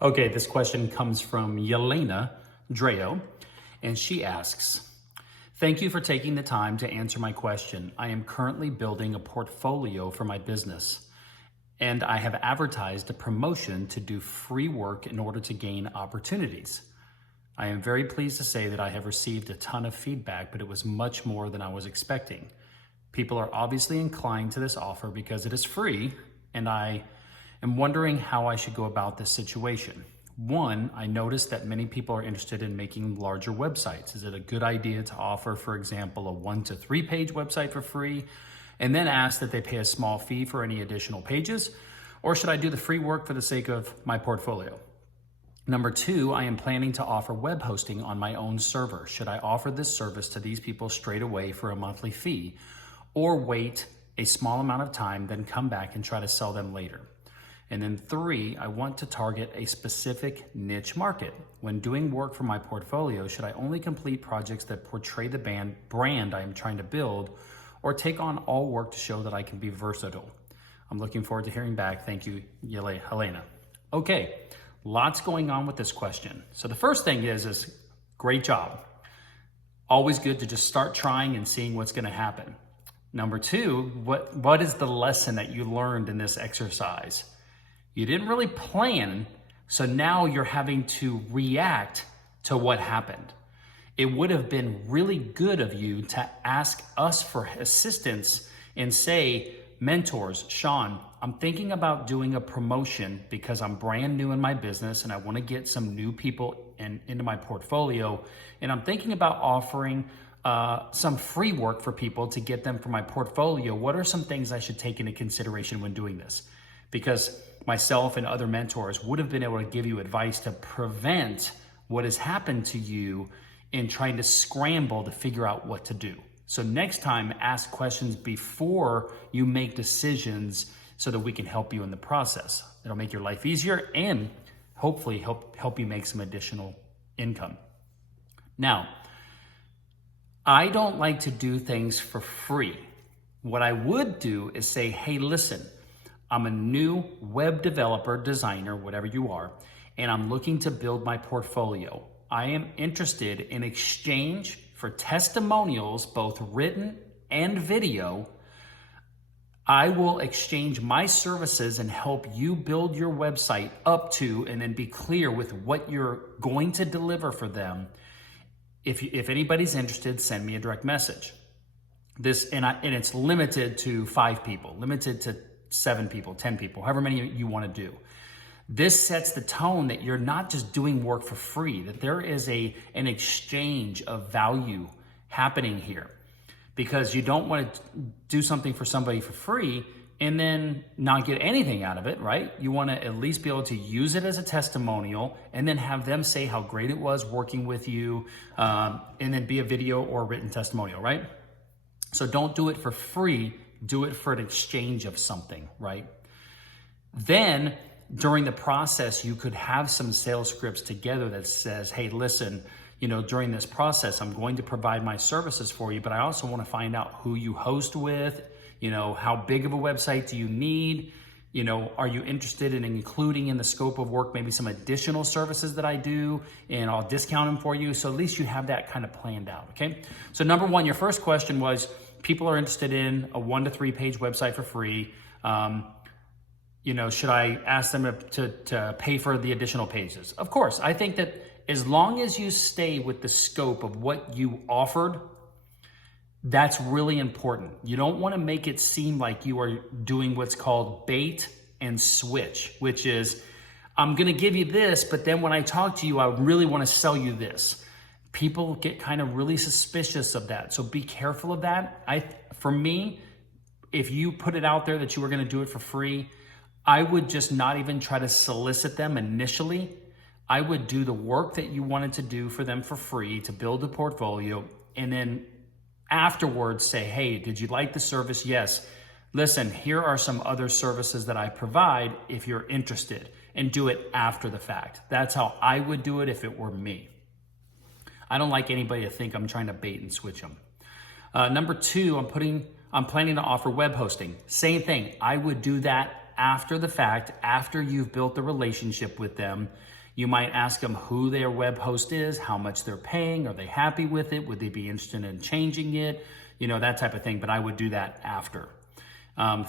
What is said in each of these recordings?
Okay, this question comes from Helena, Dreo, and she asks, thank you for taking the time to answer my question. I am currently building a portfolio for my business, and I have advertised a promotion to do free work in order to gain opportunities. I am very pleased to say that I have received a ton of feedback, but it was much more than I was expecting. People are obviously inclined to this offer because it is free, and I am wondering how I should go about this situation. One, I noticed that many people are interested in making larger websites. Is it a good idea to offer, for example, a 1 to 3 page website for free and then ask that they pay a small fee for any additional pages? Or should I do the free work for the sake of my portfolio? Number two, I am planning to offer web hosting on my own server. Should I offer this service to these people straight away for a monthly fee or wait a small amount of time, then come back and try to sell them later? And then three, I want to target a specific niche market. When doing work for my portfolio, should I only complete projects that portray the brand I am trying to build or take on all work to show that I can be versatile? I'm looking forward to hearing back. Thank you, Helena. Okay, lots going on with this question. So the first thing is great job. Always good to just start trying and seeing what's gonna happen. Number two, what is the lesson that you learned in this exercise? You didn't really plan, so now you're having to react to what happened. It would have been really good of you to ask us for assistance and say, mentors, Shawn, I'm thinking about doing a promotion because I'm brand new in my business and I want to get some new people into my portfolio. And I'm thinking about offering some free work for people to get them for my portfolio. What are some things I should take into consideration when doing this? Because myself and other mentors would have been able to give you advice to prevent what has happened to you in trying to scramble to figure out what to do. So next time, ask questions before you make decisions so that we can help you in the process. It'll make your life easier and hopefully help you make some additional income. Now, I don't like to do things for free. What I would do is say, hey, listen, I'm a new web developer, designer, whatever you are, and I'm looking to build my portfolio. I am interested in exchange for testimonials, both written and video. I will exchange my services and help you build your website up to, and then be clear with what you're going to deliver for them. If anybody's interested, send me a direct message. And it's limited to 5 people, limited to 7 people, 10 people, however many you want to do. This sets the tone that you're not just doing work for free, that there is an exchange of value happening here, because you don't want to do something for somebody for free and then not get anything out of it, right? You want to at least be able to use it as a testimonial and then have them say how great it was working with you, and then be a video or written testimonial, right? So don't do it for free. Do it for an exchange of something, right? Then during the process, you could have some sales scripts together that says, hey, listen, during this process, I'm going to provide my services for you, but I also want to find out who you host with, how big of a website do you need? Are you interested in including in the scope of work maybe some additional services that I do, and I'll discount them for you. So at least you have that kind of planned out, okay? So number one, your first question was, people are interested in a 1 to 3 page website for free. Should I ask them to pay for the additional pages? Of course, I think that as long as you stay with the scope of what you offered, that's really important. You don't want to make it seem like you are doing what's called bait and switch, which is, I'm going to give you this, but then when I talk to you, I really want to sell you this. People get kind of really suspicious of that. So be careful of that. For me, if you put it out there that you were going to do it for free, I would just not even try to solicit them initially. I would do the work that you wanted to do for them for free to build a portfolio. And then afterwards say, hey, did you like the service? Yes. Listen, here are some other services that I provide if you're interested, and do it after the fact. That's how I would do it if it were me. I don't like anybody to think I'm trying to bait and switch them. Number two, I'm planning to offer web hosting. Same thing. I would do that after the fact, after you've built the relationship with them. You might ask them who their web host is, how much they're paying, are they happy with it, would they be interested in changing it, that type of thing, but I would do that after.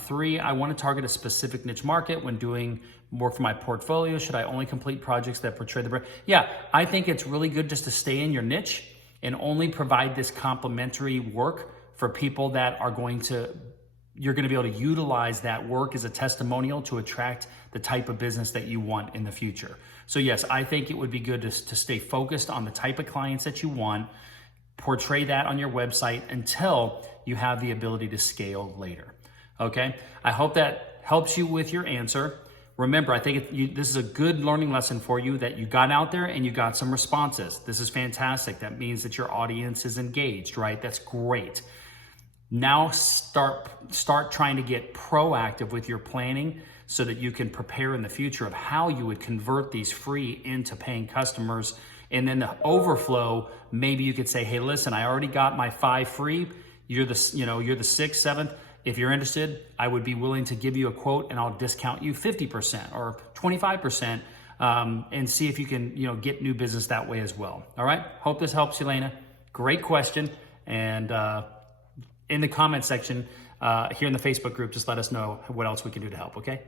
3, I want to target a specific niche market when doing work for my portfolio. Should I only complete projects that portray the brand? Yeah, I think it's really good just to stay in your niche and only provide this complimentary work for people that are you're going to be able to utilize that work as a testimonial to attract the type of business that you want in the future. So yes, I think it would be good to stay focused on the type of clients that you want, portray that on your website until you have the ability to scale later. Okay, I hope that helps you with your answer. Remember, I think this is a good learning lesson for you that you got out there and you got some responses. This is fantastic. That means that your audience is engaged, right? That's great. Now start trying to get proactive with your planning so that you can prepare in the future of how you would convert these free into paying customers. And then the overflow, maybe you could say, hey, listen, I already got my 5 free. You're the 6th, 7th. If you're interested, I would be willing to give you a quote and I'll discount you 50% or 25% and see if you can, get new business that way as well. All right. Hope this helps, Helena. Great question. And in the comment section here in the Facebook group, just let us know what else we can do to help. Okay.